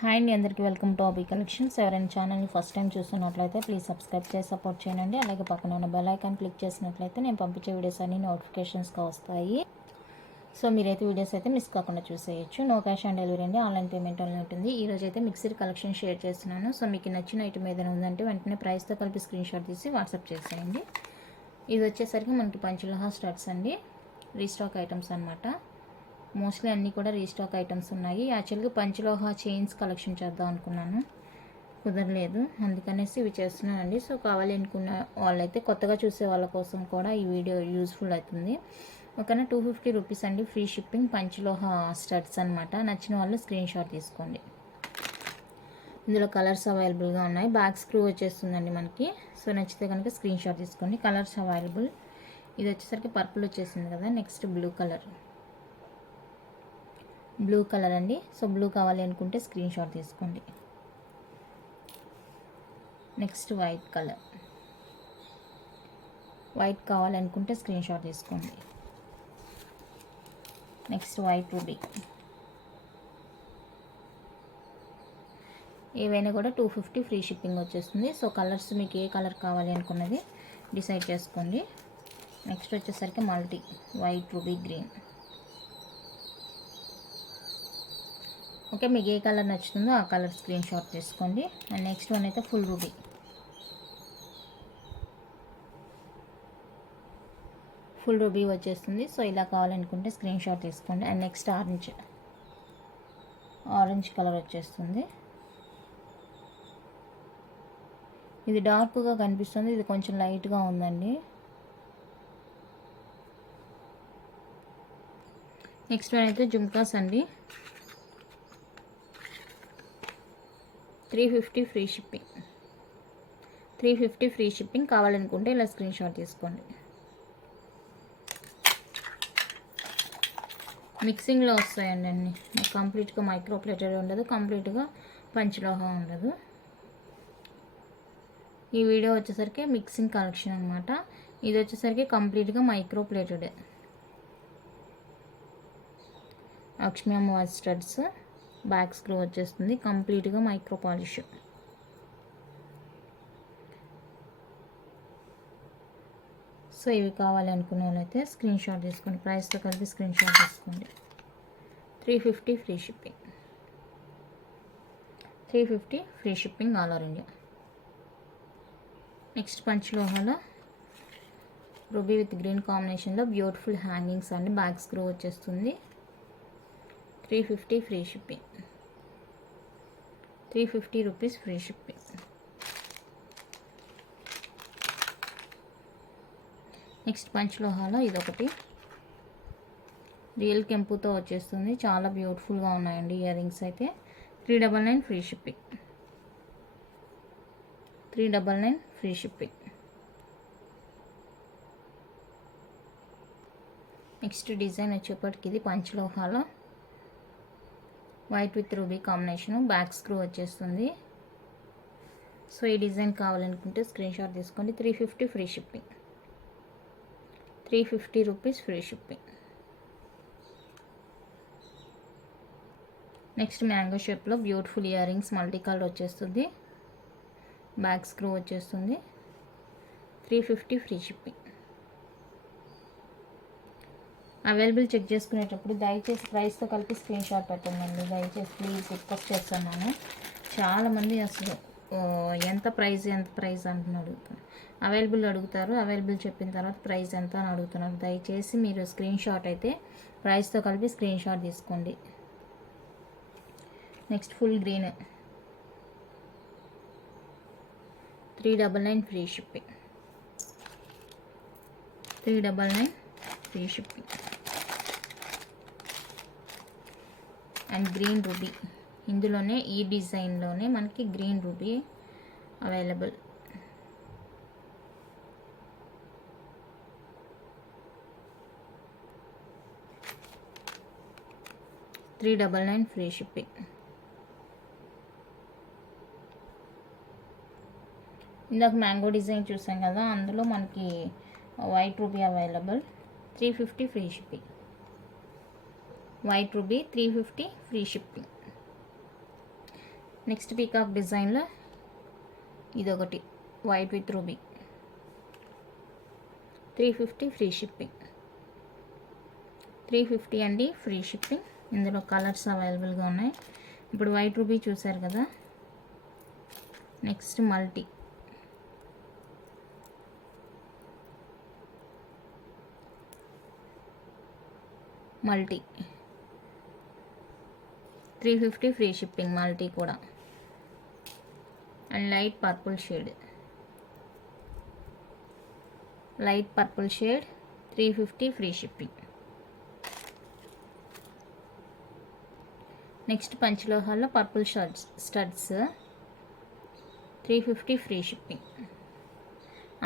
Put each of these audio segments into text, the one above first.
Hi అండి, అందరికీ welcome to ఆబీ collections. ఎవరైనా ఛానల్ని ఫస్ట్ టైం చూస్తున్నట్లయితే ప్లీజ్ సబ్స్క్రైబ్ చేసి సపోర్ట్ చేయండి. అలాగే పక్కన ఉన్న బెల్ ఐకాన్ క్లిక్ చేసినట్లయితే నేను పంపించే వీడియోస్ అన్ని నోటిఫికేషన్స్గా వస్తాయి. సో మీరైతే వీడియోస్ అయితే మిస్ కాకుండా చూసేయచ్చు. నో క్యాష్ ఆన్ డెలివరీ అండి, ఆన్లైన్ పేమెంట్ అనేది ఉంటుంది. ఈరోజు అయితే మిక్సర్ కలెక్షన్ షేర్ చేస్తున్నాను. సో మీకు నచ్చిన ఐటమ్ ఏదైనా ఉందంటే వెంటనే ప్రైస్తో కలిపి స్క్రీన్ షాట్ తీసి వాట్సాప్ చేసేయండి. ఇది వచ్చేసరికి మనకి పంచలోహ స్టడ్స్ అండి, రీస్టాక్ ఐటమ్స్ అనమాట. మోస్ట్లీ అన్నీ కూడా రీస్టాక్ ఐటమ్స్ ఉన్నాయి. యాక్చువల్గా పంచలోహ చైన్స్ కలెక్షన్ చేద్దాం అనుకున్నాను, కుదరలేదు, అందుకనేసి ఇవి చేస్తున్నానండి. సో కావాలి అనుకున్న వాళ్ళైతే, కొత్తగా చూసే వాళ్ళ కోసం కూడా ఈ వీడియో యూస్ఫుల్ అవుతుంది. ఓకేనా. 250 రూపీస్ అండి, ఫ్రీ షిప్పింగ్. పంచలోహ స్టడ్స్ అనమాట. నచ్చిన వాళ్ళు స్క్రీన్ షాట్ తీసుకోండి. ఇందులో కలర్స్ అవైలబుల్గా ఉన్నాయి. బ్యాక్ స్క్రూ వచ్చేస్తుందండి మనకి. సో నచ్చితే కనుక స్క్రీన్ షాట్ తీసుకోండి. Colours available. ఇది వచ్చేసరికి పర్పుల్ వచ్చేసింది కదా. నెక్స్ట్ బ్లూ కలర్ అండి. సో బ్లూ కావాలి అనుకుంటే స్క్రీన్ షాట్ తీసుకోండి. నెక్స్ట్ వైట్ కావాలనుకుంటే స్క్రీన్ షాట్ తీసుకోండి. Next white ruby. ఏవైనా కూడా 250 ఫ్రీ షిప్పింగ్ వచ్చేస్తుంది. సో కలర్స్ మీకు ఏ కలర్ కావాలి అనుకున్నది డిసైడ్ చేసుకోండి. నెక్స్ట్ వచ్చేసరికి multi white ruby green. Okay, మీకు ఏ కలర్ నచ్చుతుందో ఆ కలర్ స్క్రీన్ షాట్ తీసుకోండి. అండ్ నెక్స్ట్ వన్ అయితే ఫుల్ రూబీ వచ్చేస్తుంది. సో ఇలా కావాలనుకుంటే స్క్రీన్ షాట్ తీసుకోండి. అండ్ నెక్స్ట్ ఆరెంజ్ కలర్ వచ్చేస్తుంది. ఇది డార్క్గా కనిపిస్తుంది, ఇది కొంచెం లైట్గా ఉందండి. నెక్స్ట్ వన్ అయితే జుమ్కాస్ అండి, 350 ఫ్రీ షిప్పింగ్. కావాలనుకుంటే ఇలా స్క్రీన్ షాట్ తీసుకోండి. మిక్సింగ్లో వస్తాయండి అన్నీ. కంప్లీట్గా మైక్రో ప్లేటెడ్ ఉండదు, కంప్లీట్గా పంచలోహ ఉండదు. ఈ వీడియో వచ్చేసరికి మిక్సింగ్ కలెక్షన్ అనమాట. ఇది వచ్చేసరికి కంప్లీట్గా మైక్రో ప్లేటెడ్. లక్ష్మీ అమ్మవారి స్టడ్స్. బ్యాక్ స్క్రూ వచ్చేస్తుంది, కంప్లీట్గా మైక్రో పాలిష్. సో ఇవి కావాలి అనుకునే వాళ్ళైతే స్క్రీన్ షాట్ తీసుకోండి. ప్రైస్తో కలిపి స్క్రీన్ షాట్ తీసుకోండి. 350 free shipping all over India. Next పంచలోహాలో రూబీ విత్ గ్రీన్ కాంబినేషన్లో బ్యూటిఫుల్ హ్యాంగింగ్స్ అండి. బ్యాక్ స్క్రూ వచ్చేస్తుంది. 350 free shipping. 350 rupees free shipping. Next పంచలోహాలో ఇదొకటి రియల్ కెంపుతో వచ్చేస్తుంది. చాలా బ్యూటిఫుల్గా ఉన్నాయండి ఇయర్ రింగ్స్ అయితే. 399 free shipping. 399 free shipping. Next design వచ్చేప్పటికి ఇది పంచలోహాలో white with ruby combination. Back screw వచ్చేస్తుంది. సో ఈ డిజైన్ కావాలనుకుంటే స్క్రీన్ షాట్ తీసుకోండి. 350 free shipping. 350 rupees free shipping. Next mango షేప్లో beautiful earrings, multi colour వచ్చేస్తుంది. బ్యాక్ స్క్రూ వచ్చేస్తుంది. 350 ఫ్రీ షిప్పింగ్. అవైలబుల్ చెక్ చేసుకునేటప్పుడు దయచేసి ప్రైస్తో కలిపి స్క్రీన్ షాట్ పెట్టండి. దయచేసి ప్లీజ్ రిక్వెస్ట్ చేస్తున్నాను. చాలామంది అసలు ఎంత ప్రైస్ అంటున్నారు, అవైలబుల్ అడుగుతారు. అవైలబుల్ చెప్పిన తర్వాత ప్రైస్ ఎంత అని అడుగుతున్నారు. దయచేసి మీరు స్క్రీన్ షాట్ అయితే ప్రైస్తో కలిపి స్క్రీన్ షాట్ తీసుకోండి. Next full green 399 free shipping. 399 free shipping. And green ruby, ఇందులోనే ఈ డిజైన్లోనే మనకి green ruby available. $399 free shipping. ఇందాక మ్యాంగో డిజైన్ చూసాం కదా, అందులో మనకి white ruby available. 350 free shipping. White ruby 350 free shipping. Next peacock డిజైన్లో ఇదొకటి white with ruby, 350 free shipping. 350 అండి ఫ్రీ షిప్పింగ్. ఇందులో కలర్స్ అవైలబుల్గా ఉన్నాయి. ఇప్పుడు వైట్ రూబీ చూసారు కదా, next multi. Multi 350 free shipping, multi కూడా. And light purple shade, 350 free shipping. Next పంచలోహాల్లో పర్పుల్ స్టడ్స్ 350 ఫ్రీ షిప్పింగ్.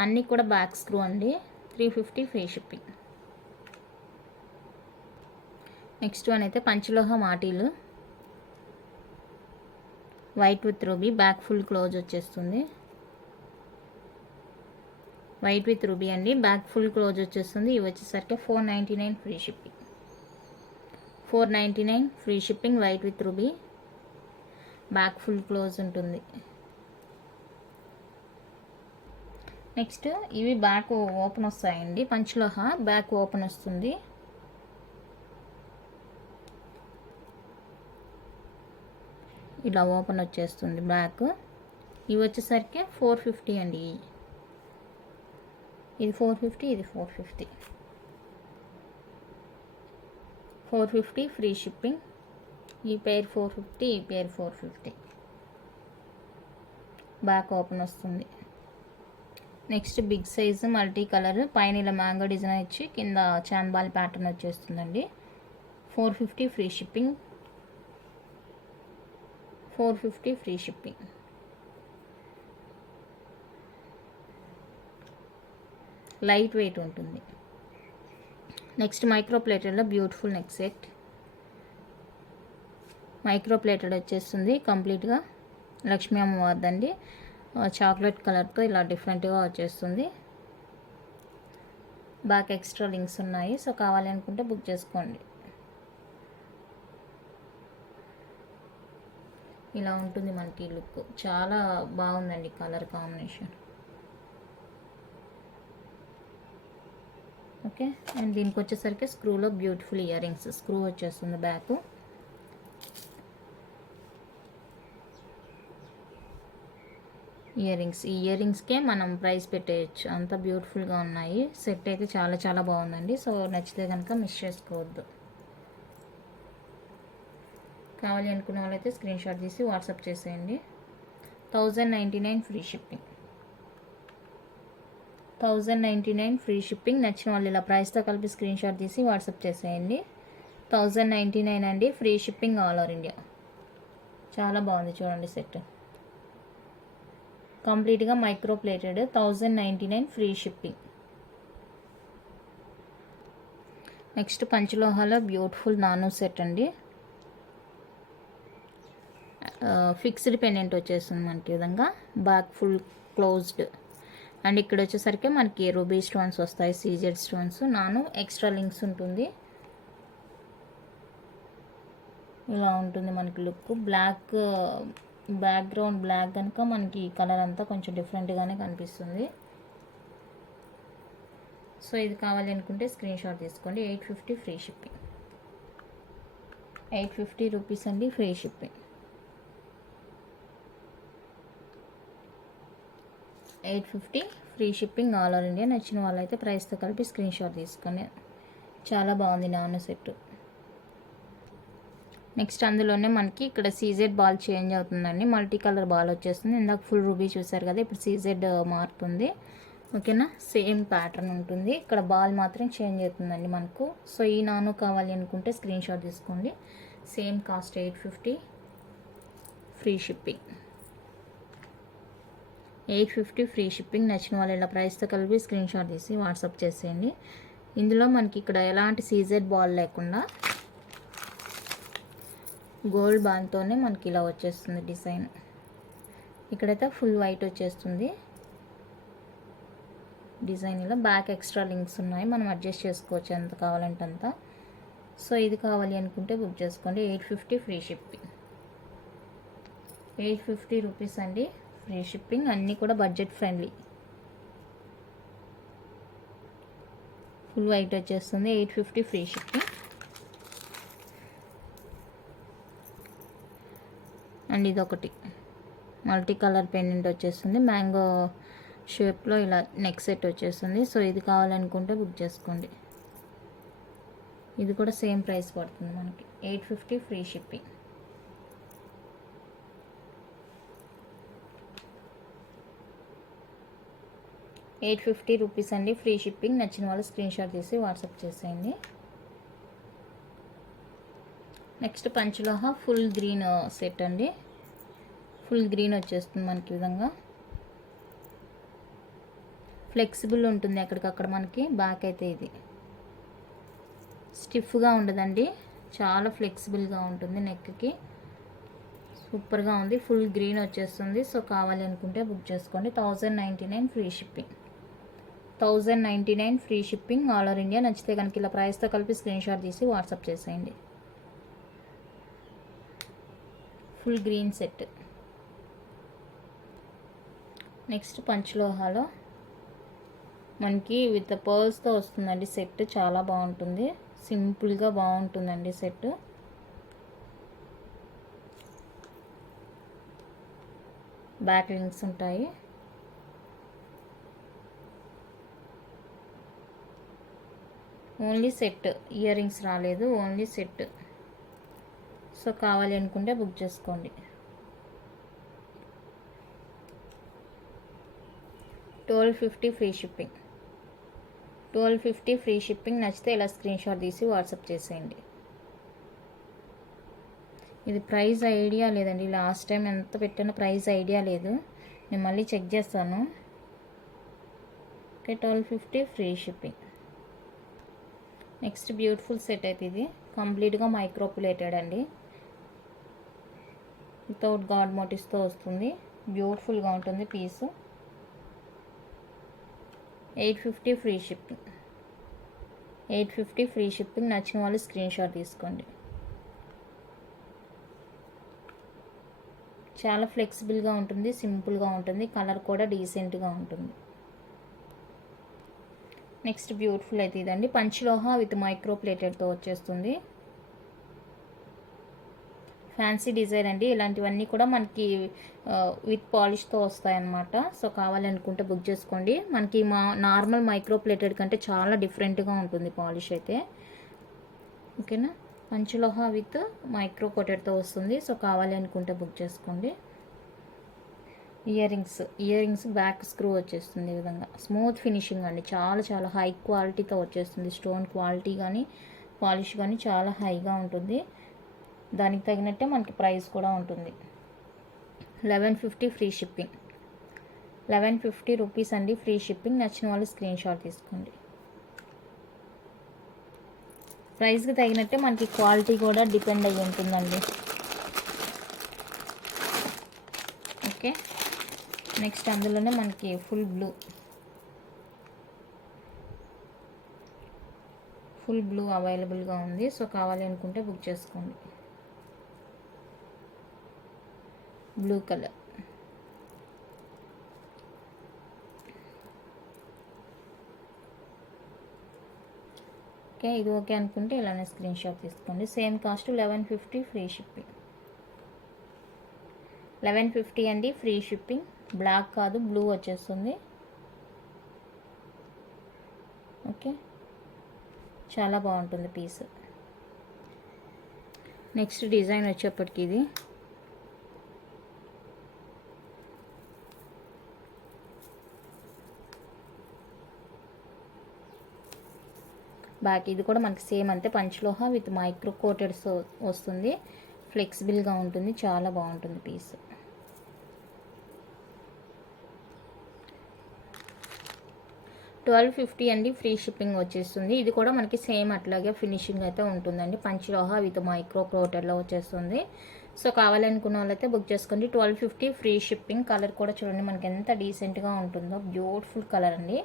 అన్నీ కూడా బ్యాక్ స్క్రూ అండి, 350 ఫ్రీ షిప్పింగ్. నెక్స్ట్ వన్ అయితే పంచలోహ మాటీలు, white with ruby, back full close వచ్చేస్తుంది. వైట్ విత్ రూబీ అండి, బ్యాక్ ఫుల్ క్లోజ్ వచ్చేస్తుంది. ఇవి వచ్చేసరికి 499 free shipping. 499 free shipping, white with ruby, back full close ఉంటుంది. నెక్స్ట్ ఇవి బ్యాక్ ఓపెన్ వస్తాయండి. పంచలోహ బ్యాక్ ఓపెన్ వస్తుంది. ఇలా ఓపెన్ వచ్చేస్తుంది బ్యాక్. ఇవి వచ్చేసరికి 450 అండి. ఇది 450, ఇది 450. 450 ఫ్రీ షిప్పింగ్. ఈ పేర్ 450, ఈ పేర్ 450. బ్యాక్ ఓపెన్ వస్తుంది. Next big size multi colour, పైన ఇలా మ్యాంగో డిజైన్ ఇచ్చి కింద చాన్బాల్ ప్యాటర్న్ వచ్చేస్తుందండి. 450 free shipping. 450 free shipping. Light weight ఉంటుంది. నెక్స్ట్ మైక్రో ప్లేటెడ్లో beautiful neck set. Micro plated వచ్చేస్తుంది కంప్లీట్గా. లక్ష్మీ అమ్మవారిదండి, చాక్లెట్ కలర్తో ఇలా డిఫరెంట్గా వచ్చేస్తుంది. బ్యాక్ ఎక్స్ట్రా లింక్స్ ఉన్నాయి. సో కావాలి అనుకుంటే బుక్ చేసుకోండి. ఇలా ఉంటుంది మనకి లుక్, చాలా బాగుందండి కలర్ కాంబినేషన్. ఓకే, అండ్ దీనికి వచ్చేసరికి స్క్రూలో బ్యూటిఫుల్ ఇయర్ రింగ్స్, స్క్రూ వచ్చేస్తుంది బ్యాక్. ఇయర్ రింగ్స్, ఈ ఇయర్ రింగ్స్కే మనం ప్రైస్ పెట్టేయచ్చు, అంత బ్యూటిఫుల్గా ఉన్నాయి. సెట్ అయితే చాలా చాలా బాగుందండి. సో నచ్చితే కనుక మిస్ చేసుకోవద్దు. కావాలి అనుకున్న వాళ్ళైతే స్క్రీన్ షాట్ తీసి వాట్సాప్ చేసేయండి. 1099 ఫ్రీ షిప్పింగ్. 1099 free shipping. నచ్చిన వాళ్ళు ఇలా ప్రైస్తో కలిపి స్క్రీన్ షాట్ తీసి వాట్సాప్ చేసేయండి. 1099 అండి, free shipping all over India. చాలా బాగుంది చూడండి సెట్, కంప్లీట్గా micro plated. 1099 free shipping. Next పంచలోహాలో బ్యూటిఫుల్ నాను సెట్ అండి. ఫిక్స్డ్ పెండెంట్ వచ్చేస్తుంది మనకి విధంగా, బ్యాక్ ఫుల్ క్లోజ్డ్. అండ్ ఇక్కడ వచ్చేసరికి మనకి రూబీ స్టోన్స్ వస్తాయి, సీజెడ్ స్టోన్స్. నాను ఎక్స్ట్రా లింక్స్ ఉంటుంది. ఇలా ఉంటుంది మనకి లుక్. బ్లాక్ బ్యాక్గ్రౌండ్ బ్లాక్ కనుక మనకి కలర్ అంతా కొంచెం డిఫరెంట్గానే కనిపిస్తుంది. సో ఇది కావాలి అనుకుంటే స్క్రీన్ షాట్ తీసుకోండి. 850 ఫ్రీ షిప్పింగ్. 850 రూపీస్ అండి free shipping. 850 free shipping all over India. నచ్చిన వాళ్ళైతే ప్రైస్తో కలిపి స్క్రీన్ షాట్ తీసుకొని. చాలా బాగుంది నాను సెట్. నెక్స్ట్ అందులోనే మనకి ఇక్కడ సీజెడ్ బాల్ చేంజ్ అవుతుందండి, మల్టీ కలర్ బాల్ వచ్చేస్తుంది. ఇందాక ఫుల్ రూబీ చూసారు కదా, ఇప్పుడు సీజెడ్ మారుతుంది. ఓకేనా, సేమ్ ప్యాటర్న్ ఉంటుంది. ఇక్కడ బాల్ మాత్రం చేంజ్ అవుతుందండి మనకు. సో ఈ నాను కావాలి అనుకుంటే స్క్రీన్ షాట్ తీసుకోండి. Same cost 850 free shipping. 850 free shipping. నచ్చిన వాళ్ళు ఇలా ప్రైస్తో కలిపి స్క్రీన్ షాట్ తీసి వాట్సాప్ చేసేయండి. ఇందులో మనకి ఇక్కడ ఎలాంటి సీజెడ్ బాల్ లేకుండా గోల్డ్ బాల్తోనే మనకి ఇలా వచ్చేస్తుంది డిజైన్. ఇక్కడైతే ఫుల్ వైట్ వచ్చేస్తుంది డిజైన్. ఇలా బ్యాక్ ఎక్స్ట్రా లింక్స్ ఉన్నాయి, మనం అడ్జస్ట్ చేసుకోవచ్చు ఎంత కావాలంటే అంత. సో ఇది కావాలి అనుకుంటే బుక్ చేసుకోండి. 850 ఫ్రీ షిప్పింగ్. 850 రూపీస్ అండి, ఫ్రీ షిప్పింగ్. అన్నీ కూడా బడ్జెట్ ఫ్రెండ్లీ. ఫుల్ వైట్ వచ్చేస్తుంది, 850 ఫ్రీ షిప్పింగ్. అండ్ ఇదొకటి మల్టీ కలర్ పెండెంట్ వచ్చేస్తుంది, మ్యాంగో షేప్లో ఇలా నెక్ సెట్ వచ్చేస్తుంది. సో ఇది కావాలనుకుంటే బుక్ చేసుకోండి. ఇది కూడా సేమ్ ప్రైస్ పడుతుంది మనకి, 850 ఫ్రీ షిప్పింగ్. ₹850 అండి, ఫ్రీ షిప్పింగ్. నచ్చిన వాళ్ళు స్క్రీన్ షాట్ తీసి వాట్సాప్ చేసేయండి. నెక్స్ట్ పంచలోహ ఫుల్ గ్రీన్ సెట్ అండి. ఫుల్ గ్రీన్ వచ్చేస్తుంది మనకి విధంగా. ఫ్లెక్సిబుల్ ఉంటుంది ఎక్కడికక్కడ మనకి. బ్యాక్ అయితే ఇది స్టిఫ్గా ఉండదండి, చాలా ఫ్లెక్సిబుల్గా ఉంటుంది నెక్కి. సూపర్గా ఉంది, ఫుల్ గ్రీన్ వచ్చేస్తుంది. సో కావాలి అనుకుంటే బుక్ చేసుకోండి. 1099 free shipping. 1099 free shipping all over India. నచ్చితే కనుక ఇలా ప్రైస్తో కలిపి స్క్రీన్ షాట్ తీసి వాట్సాప్ చేసేయండి. Full green set. నెక్స్ట్ పంచలోహాలో మనకి విత్ పర్ల్స్తో వస్తుందండి సెట్. చాలా బాగుంటుంది, సింపుల్గా బాగుంటుందండి సెట్. బ్యాక్ లింక్స్ ఉంటాయి. ఓన్లీ సెట్, ఇయర్ రింగ్స్ రాలేదు, ఓన్లీ సెట్. సో కావాలి అనుకుంటే బుక్ చేసుకోండి. 1250 ఫ్రీ షిప్పింగ్. 1250 free shipping. నచ్చితే ఇలా స్క్రీన్ షాట్ తీసి వాట్సాప్ చేసేయండి. ఇది ప్రైస్ ఐడియా లేదండి, లాస్ట్ టైం ఎంత పెట్టిన ప్రైస్ ఐడియా లేదు, నేను మళ్ళీ చెక్ చేస్తాను. Okay, 1250 free shipping. Next beautiful set అయితే ఇది కంప్లీట్గా మైక్రోపులేటెడ్ అండి, వితౌట్ గాడ్ మోటివ్స్తో వస్తుంది. బ్యూటిఫుల్గా ఉంటుంది పీసు. 850 ఫ్రీ షిప్పింగ్. 850 free shipping. నచ్చిన వాళ్ళు స్క్రీన్ షాట్ తీసుకోండి. చాలా ఫ్లెక్సిబుల్గా ఉంటుంది, సింపుల్గా ఉంటుంది, కలర్ కూడా డీసెంట్గా ఉంటుంది. నెక్స్ట్ బ్యూటిఫుల్ అయితే ఇదండి, పంచలోహ విత్ మైక్రో ప్లేటెడ్తో వచ్చేస్తుంది. ఫ్యాన్సీ డిజైన్ అండి. ఇలాంటివన్నీ కూడా మనకి విత్ పాలిష్తో వస్తాయన్నమాట. సో కావాలనుకుంటే బుక్ చేసుకోండి. మనకి నార్మల్ మైక్రో ప్లేటెడ్ కంటే చాలా డిఫరెంట్గా ఉంటుంది పాలిష్ అయితే. ఓకేనా, పంచలోహ విత్ మైక్రో కోటెడ్తో వస్తుంది. సో కావాలి అనుకుంటే బుక్ చేసుకోండి. ఇయర్ రింగ్స్ బ్యాక్ స్క్రూ వచ్చేస్తుంది ఈ విధంగా. స్మూత్ ఫినిషింగ్ అండి, చాలా చాలా హై క్వాలిటీతో వచ్చేస్తుంది. స్టోన్ క్వాలిటీ కానీ పాలిష్ కానీ చాలా హైగా ఉంటుంది. దానికి తగినట్టే మనకి ప్రైస్ కూడా ఉంటుంది. 1150 ఫ్రీ షిప్పింగ్. 1150 రూపీస్ అండి, ఫ్రీ షిప్పింగ్. నచ్చిన వాళ్ళు స్క్రీన్ షాట్ తీసుకోండి. ప్రైస్కి తగినట్టే మనకి క్వాలిటీ కూడా డిపెండ్ అయ్యి ఉంటుందండి. ఓకే, నెక్స్ట్ అందులోనే మనకి ఫుల్ బ్లూ అవైలబుల్గా ఉంది. సో కావాలి అనుకుంటే బుక్ చేసుకోండి. Blue colour. ఓకే, ఇది ఓకే అనుకుంటే ఇలానే స్క్రీన్ షాట్ తీసుకోండి. Same cost 1150 free shipping. 1150 అండి, ఫ్రీ షిప్పింగ్. బ్లాక్ కాదు, బ్లూ వచ్చేస్తుంది. ఓకే, చాలా బాగుంటుంది పీస్. నెక్స్ట్ డిజైన్ వచ్చేప్పటికి ఇది బ్యాక్. ఇది కూడా మనకి సేమ్ అంతే, పంచలోహ విత్ మైక్రో కోటెడ్స్ వస్తుంది. ఫ్లెక్సిబుల్గా ఉంటుంది, చాలా బాగుంటుంది పీస్. $1250 అండి, ఫ్రీ షిప్పింగ్ వచ్చేస్తుంది. ఇది కూడా మనకి సేమ్ అట్లాగే ఫినిషింగ్ అయితే ఉంటుందండి. పంచలోహ విత్ మైక్రో కోటెడ్లో వచ్చేస్తుంది. సో కావాలనుకున్న వాళ్ళైతే బుక్ చేసుకోండి. 1250 ఫ్రీ షిప్పింగ్. కలర్ కూడా చూడండి మనకి ఎంత డీసెంట్గా ఉంటుందో, బ్యూటిఫుల్ కలర్ అండి.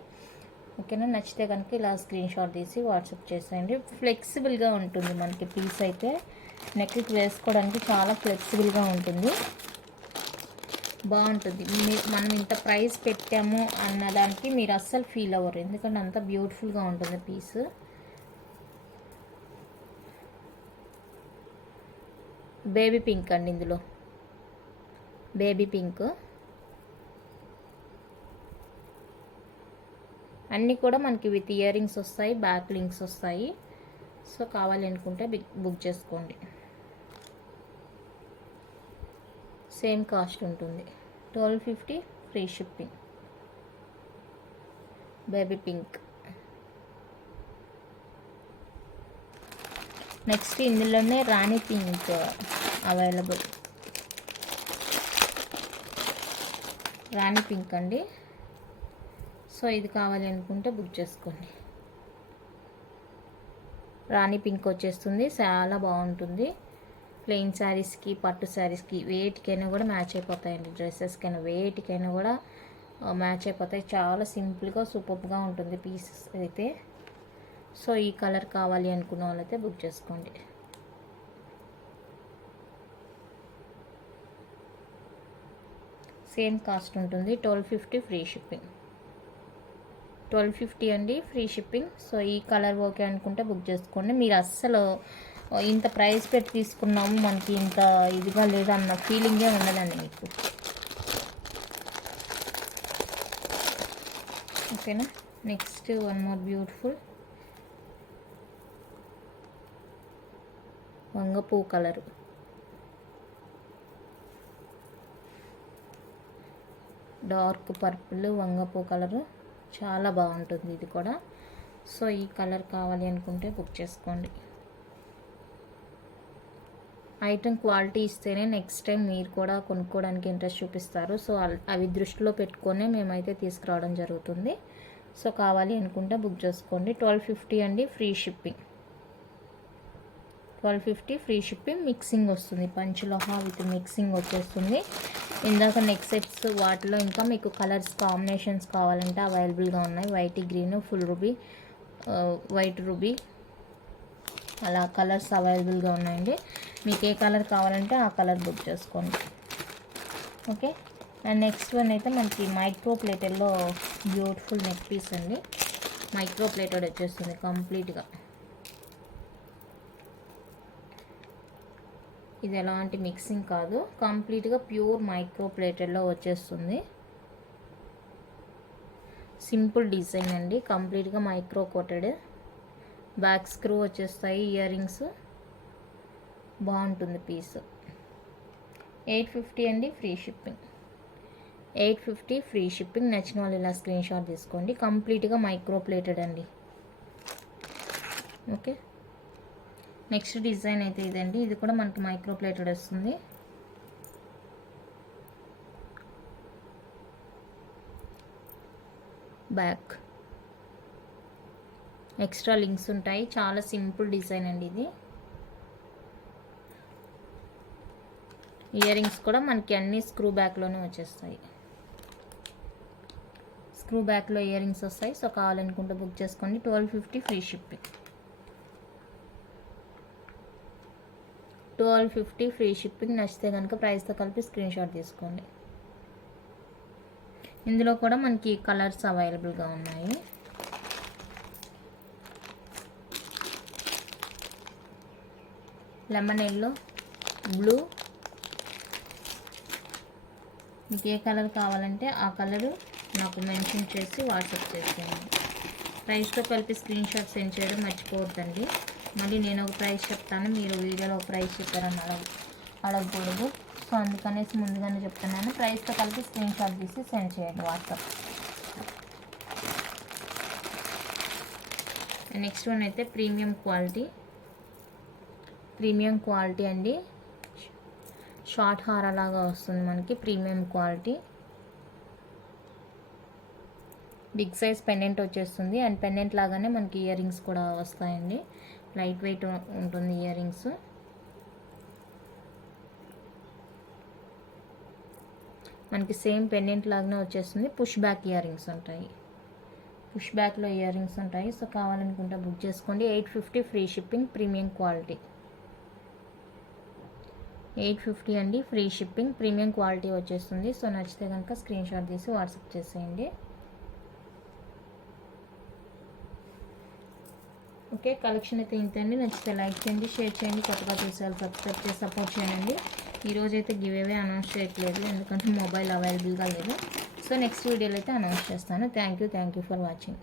ఓకేనా, నచ్చితే కనుక ఇలా స్క్రీన్ షాట్ తీసి వాట్సాప్ చేసేయండి. ఫ్లెక్సిబుల్గా ఉంటుంది మనకి పీస్ అయితే, నెక్కి వేసుకోవడానికి చాలా ఫ్లెక్సిబుల్గా ఉంటుంది. బాగుంటుంది. మనం ఇంత ప్రైస్ పెట్టాము అన్నదానికి మీరు అస్సలు ఫీల్ అవ్వరు, ఎందుకంటే అంత బ్యూటిఫుల్గా ఉంటుంది పీస్. బేబీ పింక్ అండి, ఇందులో బేబీ పింక్. అన్నీ కూడా మనకి విత్ ఇయర్ రింగ్స్ వస్తాయి, బ్యాక్ లింక్స్ వస్తాయి. సో కావాలి అనుకుంటే బుక్ చేసుకోండి. సేమ్ కాస్ట్ ఉంటుంది, 1250 free shipping. Baby pink. Next ఇందులోనే రాణి పింక్ అవైలబుల్. రాణి పింక్ అండి. సో ఇది కావాలి అనుకుంటే బుక్ చేసుకోండి. రాణి పింక్ వచ్చేస్తుంది, చాలా బాగుంటుంది. ప్లెయిన్ శారీస్కి, పట్టు శారీస్కి, వేటికైనా కూడా మ్యాచ్ అయిపోతాయండి. డ్రెస్సెస్కైనా వేటికైనా కూడా మ్యాచ్ అయిపోతాయి. చాలా సింపుల్గా సూపర్గా ఉంటుంది పీసెస్ అయితే. సో ఈ కలర్ కావాలి అనుకున్న వాళ్ళైతే బుక్ చేసుకోండి. సేమ్ కాస్ట్ ఉంటుంది, 1250 ఫ్రీ షిప్పింగ్. 1250 అండి ఫ్రీ షిప్పింగ్. సో ఈ కలర్ ఓకే అనుకుంటే బుక్ చేసుకోండి. మీరు అస్సలు ఇంత ప్రైస్ పెట్టి తీసుకున్నాము, మనకి ఇంత ఇదిగా లేదన్న ఫీలింగే ఉండదండి మీకు. ఓకేనా. నెక్స్ట్ వన్ మోర్ బ్యూటిఫుల్ వంగపూ కలరు. డార్క్ పర్పుల్ వంగపూ కలరు, చాలా బాగుంటుంది ఇది కూడా. సో ఈ కలర్ కావాలి అనుకుంటే బుక్ చేసుకోండి. ఐటమ్ క్వాలిటీ ఇస్తేనే నెక్స్ట్ టైం మీరు కూడా కొనుక్కోవడానికి ఇంట్రెస్ట్ చూపిస్తారు. సో అవి దృష్టిలో పెట్టుకొని మేమైతే తీసుకురావడం జరుగుతుంది. సో కావాలి అనుకుంటే బుక్ చేసుకోండి. 1250 అండి free shipping. 1250 free shipping. Mixing వస్తుంది, పంచలోహ విత్ మిక్సింగ్ వచ్చేస్తుంది. ఇందాక నెక్ సెట్స్ వాటిలో ఇంకా మీకు కలర్స్ కాంబినేషన్స్ కావాలంటే అవైలబుల్గా ఉన్నాయి. White green, full ruby, white ruby, అలా కలర్స్ అవైలబుల్గా ఉన్నాయండి. మీకు ఏ కలర్ కావాలంటే ఆ కలర్ బుక్ చేసుకోండి. ఓకే. అండ్ నెక్స్ట్ వన్ అయితే మనకి మైక్రో ప్లేటెడ్లో బ్యూటిఫుల్ నెక్ పీస్ అండి. మైక్రో ప్లేటెడ్ వచ్చేస్తుంది కంప్లీట్గా. ఇది ఎలాంటి మిక్సింగ్ కాదు, కంప్లీట్గా ప్యూర్ మైక్రో ప్లేటెడ్లో వచ్చేస్తుంది. సింపుల్ డిజైన్ అండి, కంప్లీట్గా మైక్రో కోటెడ్. బ్యాక్ స్క్రూ వచ్చేస్తాయి, ఇయర్ రింగ్స్. బాగుంటుంది పీస్. 850 అండి ఫ్రీ షిప్పింగ్. 850 free shipping. నచ్చిన వాళ్ళు ఇలా స్క్రీన్ షాట్ తీసుకోండి. కంప్లీట్గా మైక్రో ప్లేటెడ్ అండి. ఓకే. నెక్స్ట్ డిజైన్ అయితే ఇదండి. ఇది కూడా మనకి మైక్రో ప్లేటెడ్ వస్తుంది. బ్యాక్ ఎక్స్ట్రా లింక్స్ ఉంటాయి. చాలా సింపుల్ డిజైన్ అండి ఇది. ఇయర్ రింగ్స్ కూడా మనకి అన్ని స్క్రూ బ్యాక్లోనే వచ్చేస్తాయి. స్క్రూ బ్యాక్లో ఇయర్ రింగ్స్ వస్తాయి. సో కావాలనుకుంటే బుక్ చేసుకోండి. 1250 ఫ్రీ షిప్పింగ్. 1250 free shipping. నచ్చితే కనుక ప్రైస్తో కలిపి స్క్రీన్ షాట్ తీసుకోండి. ఇందులో కూడా మనకి కలర్స్ అవైలబుల్గా ఉన్నాయి. లెమన్ ఎల్లో, బ్లూ, మీకు ఏ కలర్ కావాలంటే ఆ కలరు నాకు మెన్షన్ చేసి వాట్సాప్ చేసేయండి. ప్రైస్తో కలిపి స్క్రీన్ షాట్ సెండ్ చేయడం మర్చిపోవద్దండి. మళ్ళీ నేను ఒక ప్రైస్ చెప్తాను, మీరు వీడియోలో ఒక ప్రైస్ చెప్పారని అడగకూడదు. సో అందుకనేసి ముందుగానే చెప్తున్నాను, ప్రైస్తో కలిపి స్క్రీన్ షాట్ తీసి సెండ్ చేయండి వాట్సాప్. నెక్స్ట్ వన్ అయితే ప్రీమియం క్వాలిటీ అండి. షార్ట్ హార లాగా వస్తుంది మనకి, premium quality. Big size pendant వచ్చేస్తుంది. అండ్ పెండెంట్ లాగానే మనకి ఇయర్ రింగ్స్ కూడా వస్తాయండి. లైట్ వెయిట్ ఉంటుంది ఇయర్ రింగ్స్. మనకి సేమ్ పెండెంట్ లాగానే వచ్చేస్తుంది. పుష్ బ్యాక్ ఇయర్ రింగ్స్ ఉంటాయి. పుష్ బ్యాక్లో ఇయర్ రింగ్స్ ఉంటాయి. సో కావాలనుకుంటే బుక్ చేసుకోండి. 850 ఫ్రీ షిప్పింగ్. Premium quality. 850 అండి, ఫ్రీ షిప్పింగ్, ప్రీమియం క్వాలిటీ వచ్చేస్తుంది. సో నచ్చితే కనుక స్క్రీన్ షాట్ తీసి వాట్సాప్ చేసేయండి. ఓకే, కలెక్షన్ అయితే ఇంతండి. నచ్చితే లైక్ చేయండి, షేర్ చేయండి, కొత్తగా చూసేవాళ్ళు సబ్స్క్రైబ్ చేసి సపోర్ట్ చేయండి. ఈరోజైతే గివ్ అవే అనౌన్స్ చేయట్లేదు, ఎందుకంటే మొబైల్ అవైలబుల్గా లేదు. సో నెక్స్ట్ వీడియోలో అయితే అనౌన్స్ చేస్తాను. Thank you for watching.